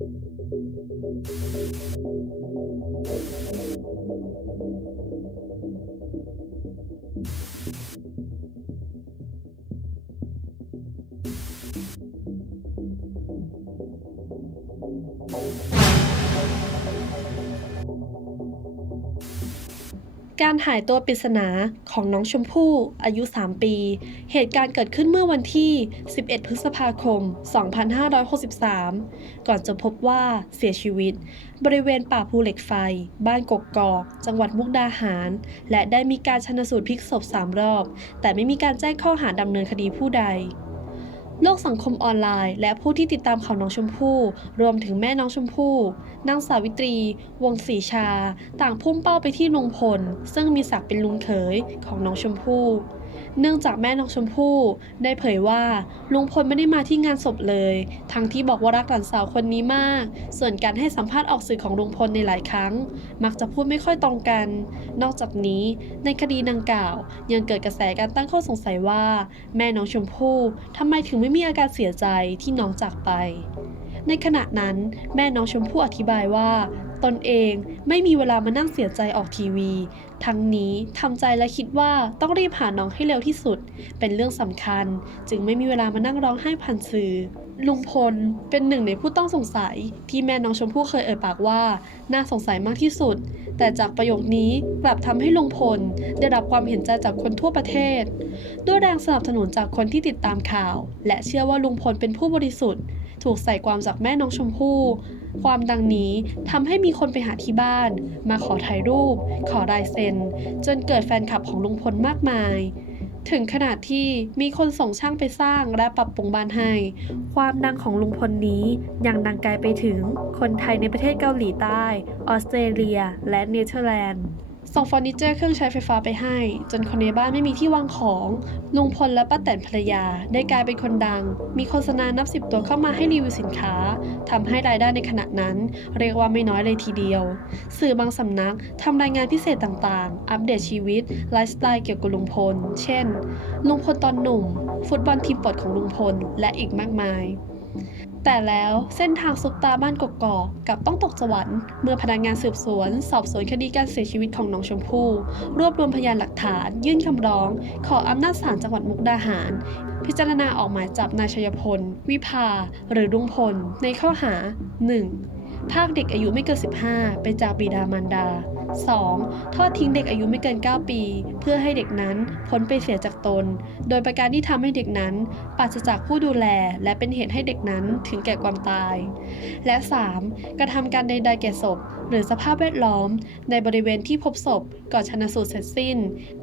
Thank you. การหายตัวปริศนาของน้องชมพู่อายุ 3 ปี เหตุการณ์เกิดขึ้นเมื่อวันที่ 11 พฤษภาคม 2563 ก่อนจะพบว่าเสียชีวิต บริเวณป่าภูเหล็กไฟ บ้านกกกอก จังหวัดมุกดาหาร และได้มีการชนสูตรพลิกศพ 3 รอบ แต่ไม่มีการแจ้งข้อหาดำเนินคดีผู้ใด โลกสังคมออนไลน์ และผู้ที่ติดตามข่าวน้องชมพู่ รวมถึงแม่น้องชมพู่นางสาวิตรี วงศรีชา ต่างพุ่งเป้าไปที่ลุงพล ซึ่งมีศักดิ์เป็นลุงเขยของน้องชมพู่ เนื่องจากแม่น้องชมพู่ได้เผยว่าลุงพลไม่ได้มาที่งานศพเลย ทั้งที่บอกว่ารักหลานสาวคนนี้มาก ส่วนการให้สัมภาษณ์ออกสื่อของลุงพลในหลายครั้ง มักจะพูดไม่ค่อยตรงกัน นอกจากนี้ในคดีดังกล่าว ยังเกิดกระแสการตั้งข้อสงสัยว่า แม่น้องชมพู่ทำไมถึงไม่มีอาการเสียใจที่น้องจากไป ในขณะนั้นแม่น้องชมพู่อธิบายว่า ตนเองไม่มีเวลามานั่งเสียใจออกทีวี ทั้งนี้ทำใจและคิดว่าต้องรีบหาน้องให้เร็วที่สุด เป็นเรื่องสำคัญ จึงไม่มีเวลามานั่งร้องไห้ผ่านสื่อ ลุงพลเป็นหนึ่งในผู้ต้องสงสัย ที่แม่น้องชมพู่เคยเอ่ยปากว่า น่าสงสัยมากที่สุด แต่จากประโยคนี้กลับทำให้ลุงพล ได้รับความเห็นใจจากคนทั่วประเทศ ด้วยแรงสนับสนุนจากคนที่ติดตามข่าว และเชื่อว่าลุงพลเป็นผู้บริสุทธิ์ ถูกใส่ความจากแม่น้องชมพู่ ความดังนี้ทำให้มีคนไปหาที่บ้าน มาขอถ่ายรูป ขอลายเซ็น จนเกิดแฟนคลับของลุงพลมากมาย ถึงขนาดที่มีคนส่งช่างไปสร้างและปรับปรุงบ้านให้ ความดังของลุงพลนี้ยังดังไกลไปถึงคนไทยในประเทศเกาหลีใต้ ออสเตรเลีย และเนเธอร์แลนด์ ส่งเฟอร์นิเจอร์เครื่องใช้ไฟฟ้าไปให้ จนคนในบ้านไม่มีที่วางของ ลุงพลและป้าแตนภรรยา ได้กลายเป็นคนดัง มีโฆษณานับสิบตัวเข้ามาให้รีวิวสินค้าทำให้รายได้ในขณะนั้น เรียกว่าไม่น้อยเลยทีเดียว สื่อบางสำนักทำรายงานพิเศษต่างๆ อัปเดตชีวิตไลฟ์สไตล์เกี่ยวกับลุงพล เช่น ลุงพลตอนหนุ่ม ฟุตบอลทีมโปรดของลุงพลและอีกมากมาย แต่แล้วเส้นทางซุปตาบ้านกกอกกับต้องตกสวรรค์เมื่อพนักงานสืบสวน สอบสวนคดีการเสียชีวิตของน้องชมพู่รวบรวมพยานหลักฐาน ยื่นคำร้อง ขออำนาจศาลจังหวัดมุกดาหาร พิจารณาออกหมายจับนายชัยพล วิภา หรือลุงพล ในข้อหา 1. ภาคเด็กอายุไม่เกิน 15 ไปจากบิดามารดา 2. ทอดทิ้งเด็กอายุไม่เกิน 9 ปี เพื่อให้เด็กนั้นพ้นไปเสียจากตน โดยประการที่ทำให้เด็กนั้นปราศจากผู้ดูแล และเป็นเหตุให้เด็กนั้นถึงแก่ความตาย และ 3. กระทำการใดๆแก่ศพ หรือสภาพแวดล้อม ในบริเวณที่พบศพก่อนชนะสูตรเสร็จสิ้น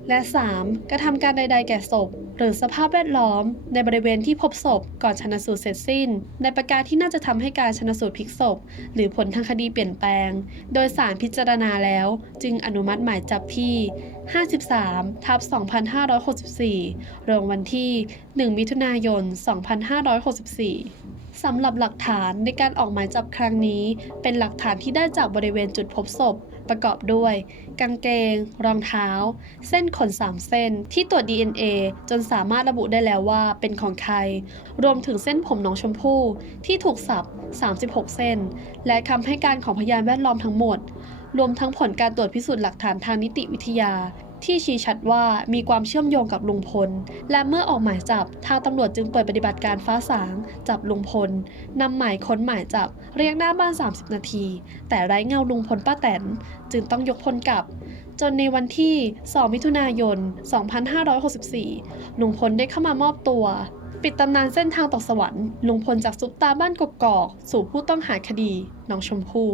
และ 3. กระทำการใด ๆ แก่ศพ หรือสภาพแวดล้อม ในบริเวณที่พบศพก่อนชนะสูตรเสร็จสิ้น ในประการที่น่าจะทำให้การชนะสูตรพลิกศพ หรือผลทางคดีเปลี่ยนแปลง โดยสารพิจารณาแล้ว จึงอนุมัติหมายจับที่ 53 ทับ 2564ลงวันที่ 1 มิถุนายน 2564 สำหรับหลักฐานในการออกหมายจับครั้งนี้ เป็นหลักฐานที่ได้จากบริเวณจุดพบศพ ประกอบด้วย กางเกง รองเท้า เส้นขน3เส้น ที่ตรวจ DNA จนสามารถระบุได้แล้วว่าเป็นของใคร รวมถึงเส้นผมน้องชมพู่ที่ถูกสับ 36 เส้น และคำให้การของพยานแวดล้อมทั้งหมด รวมทั้งผลการตรวจพิสูจน์หลักฐานทางนิติวิทยา ที่ชี้ชัดว่ามีความเชื่อมโยงกับลุงพล และเมื่อออกหมายจับทางตำรวจจึงเปิดปฏิบัติการฟ้าสาง จับลุงพลนำหมายค้นหมายจับ เรียกหน้าบ้าน 30 นาที แต่ไร้เงาลุงพลป้าแตน จึงต้องยกพลกลับ จนในวันที่ 2 มิถุนายน 2564 ลุงพลได้เข้ามามอบตัว ปิดตำนานเส้นทางตกสวรรค์ลุงพลจากซุปตาบ้านกกอก สู่ผู้ต้องหาคดีน้องชมพู่